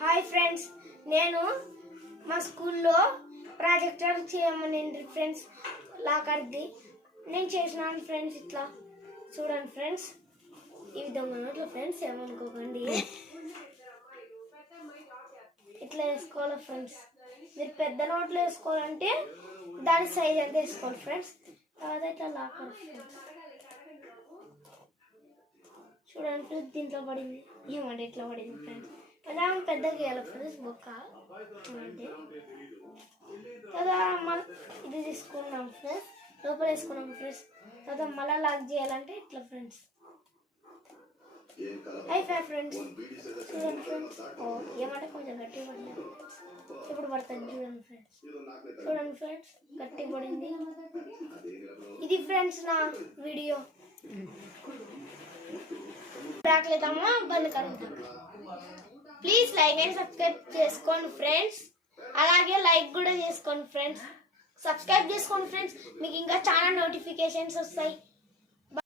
Hi friends, నేను మా స్కూల్లో ప్రాజెక్టర్ చేయమని ఫ్రెండ్స్ లాకర్ది నేను చేసినాను ఫ్రెండ్స్. ఇట్లా చూడండి ఫ్రెండ్స్, ఈ విధంగా నోట్లో ఫ్రెండ్స్ ఏమనుకోకండి. ఇట్లా వేసుకోవాలి ఫ్రెండ్స్. మీరు పెద్ద నోట్లు వేసుకోవాలంటే దాని సైజ్ ఎంత వేసుకోవాలి ఫ్రెండ్స్. తర్వాత ఇట్లా లాకర్ ఫ్రెండ్స్ చూడండి ఫ్రెండ్స్, దీంట్లో పడింది ఏమంటే ఇట్లా పడింది ఫ్రెండ్స్. కదా పెద్దగా వేయాలి ఫ్రెండ్స్ బొక్క అంటే కదా. ఇది తీసుకున్నాం ఫ్రెండ్స్, లోపల వేసుకున్నాం ఫ్రెండ్స్. తర్వాత మళ్ళీ లాక్ చేయాలంటే ఇట్లా ఫ్రెండ్స్. అయిపోయా ఫ్రెండ్స్. చూడండి ఫ్రెండ్స్, ఏమంటే కొంచెం గట్టిగా పడింది. ఇప్పుడు పడుతుంది చూడండి ఫ్రెండ్స్. చూడండి ఫ్రెండ్స్, గట్టిగా పడింది. ఇది ఫ్రెండ్స్ నా వీడియో. రాకలేదమ్మా బంద్ కలుగుతాం. ప్లీజ్ లైక్ అండ్ సబ్స్క్రైబ్ చేసుకోండి ఫ్రెండ్స్. అలాగే లైక్ కూడా చేసుకోండి ఫ్రెండ్స్. సబ్స్క్రైబ్ చేసుకోండి ఫ్రెండ్స్, మీకు ఇంకా చాలా నోటిఫికేషన్స్ వస్తాయి.